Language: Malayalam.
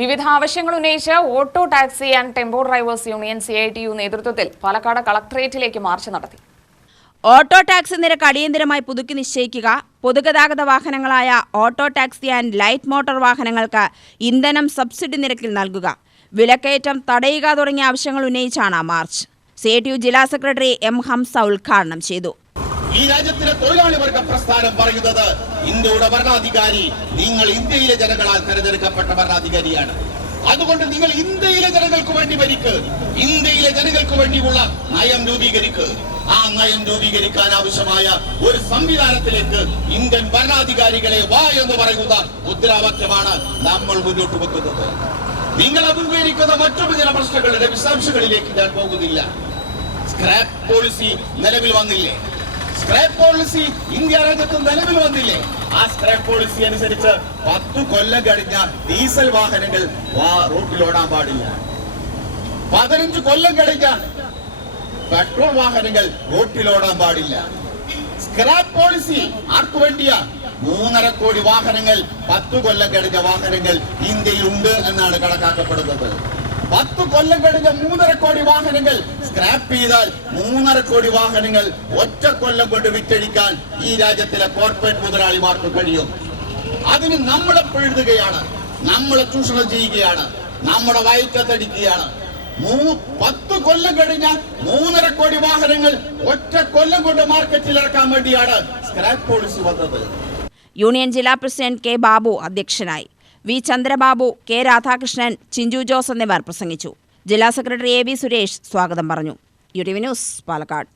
വിവിധ ആവശ്യങ്ങൾ ഉന്നയിച്ച് auto taxi and tempo drivers union CITU നേതൃത്വത്തിൽ പാലക്കാട് കളക്ടറേറ്റിലേക്ക് മാർച്ച് നടത്തി. ഓട്ടോ ടാക്സി നിരക്ക് അടിയന്തരമായി പുതുക്കി നിശ്ചയിക്കുക, പൊതുഗതാഗത വാഹനങ്ങളായ auto taxi and light motor വാഹനങ്ങൾക്ക് ഇന്ധനം സബ്സിഡി നിരക്കിൽ നൽകുക, വിലക്കയറ്റം തടയുക തുടങ്ങിയ ആവശ്യങ്ങൾ ഉന്നയിച്ചാണ് മാർച്ച്. CITU ജില്ലാ സെക്രട്ടറി M. ഹംസ ഉദ്ഘാടനം ചെയ്തു. ഈ രാജ്യത്തിലെ തൊഴിലാളി വർഗ പ്രസ്ഥാനം പറയുന്നത് ഇന്ത്യയുടെ ഭരണാധികാരി നിങ്ങൾ ഇന്ത്യയിലെ ജനങ്ങളാൽ തെരഞ്ഞെടുക്കപ്പെട്ട ഭരണാധികാരിയാണ്. അതുകൊണ്ട് നിങ്ങൾ ഇന്ത്യയിലെ ജനങ്ങൾക്ക് വേണ്ടി ഭരിക്ക്, ഇന്ത്യയിലെ ജനങ്ങൾക്ക് വേണ്ടിയുള്ള നയം രൂപീകരിക്ക്. ആ നയം രൂപീകരിക്കാൻ ആവശ്യമായ ഒരു സംവിധാനത്തിലേക്ക് ഇന്ത്യൻ ഭരണാധികാരികളെ വാ എന്ന് പറയുന്ന മുദ്രാവാക്യമാണ് നമ്മൾ മുന്നോട്ട് വെക്കുന്നത്. നിങ്ങൾ അഭിമുഖീകരിക്കുന്ന മറ്റൊരു ചില പ്രശ്നങ്ങളുടെ വിശദാംശങ്ങളിലേക്ക് ഞാൻ പോകുന്നില്ല. സ്ക്രാപ്പ് പോളിസി നിലവിൽ വന്നില്ലേ? സ്ക്രാപ്പ് പോളിസി ഇന്ത്യ രാജ്യത്ത് നിലവിൽ വന്നില്ലേ? ആ സ്ക്രാപ്പ് പോളിസി അനുസരിച്ച് 10 കൊല്ലം കഴിഞ്ഞ ഡീസൽ വാഹനങ്ങൾ റോഡിലോടാൻ പാടില്ല. 15 കൊല്ലം കഴിഞ്ഞ പെട്രോൾ വാഹനങ്ങൾ റോഡിലോടാൻ പാടില്ല. സ്ക്രാപ്പ് പോളിസി ആർക്കു വേണ്ടിയാ? 3.5 കോടി വാഹനങ്ങൾ 10 കൊല്ലം കഴിഞ്ഞ വാഹനങ്ങൾ ഇന്ത്യയിൽ ഉണ്ട് എന്നാണ് കണക്കാക്കപ്പെടുന്നത്. 10 കൊല്ലം കഴിഞ്ഞ 3.5 കോടി വാഹനങ്ങൾ സ്ക്രാപ്പ് ചെയ്താൽ 3.5 കോടി വാഹനങ്ങൾ ഒറ്റ കൊല്ലം കൊണ്ട് വിറ്റഴിക്കാൻ ഈ രാജ്യത്തിലെ കോർപ്പറേറ്റ് മുതലാളിമാർക്ക് കഴിയും. അതിന് നമ്മളെ പിഴുതുകയാണ്, നമ്മളെ ചൂഷണം ചെയ്യുകയാണ്, നമ്മുടെ വയറ്റത്തടിക്കുകയാണ്. 10 കൊല്ലം കഴിഞ്ഞ 3.5 കോടി വാഹനങ്ങൾ ഒറ്റ കൊല്ലം കൊണ്ട് മാർക്കറ്റിൽ ഇറക്കാൻ വേണ്ടിയാണ് സ്ക്രാപ്പ് പോളിസി വന്നത്. യൂണിയൻ ജില്ലാ പ്രസിഡന്റ് K. ബാബു അധ്യക്ഷനായി. V. ചന്ദ്രബാബു, K. രാധാകൃഷ്ണൻ, ചിഞ്ചു ജോസ് എന്നിവർ പ്രസംഗിച്ചു. ജില്ലാ സെക്രട്ടറി A. V. സുരേഷ് സ്വാഗതം പറഞ്ഞു. UTV news, Palakkad.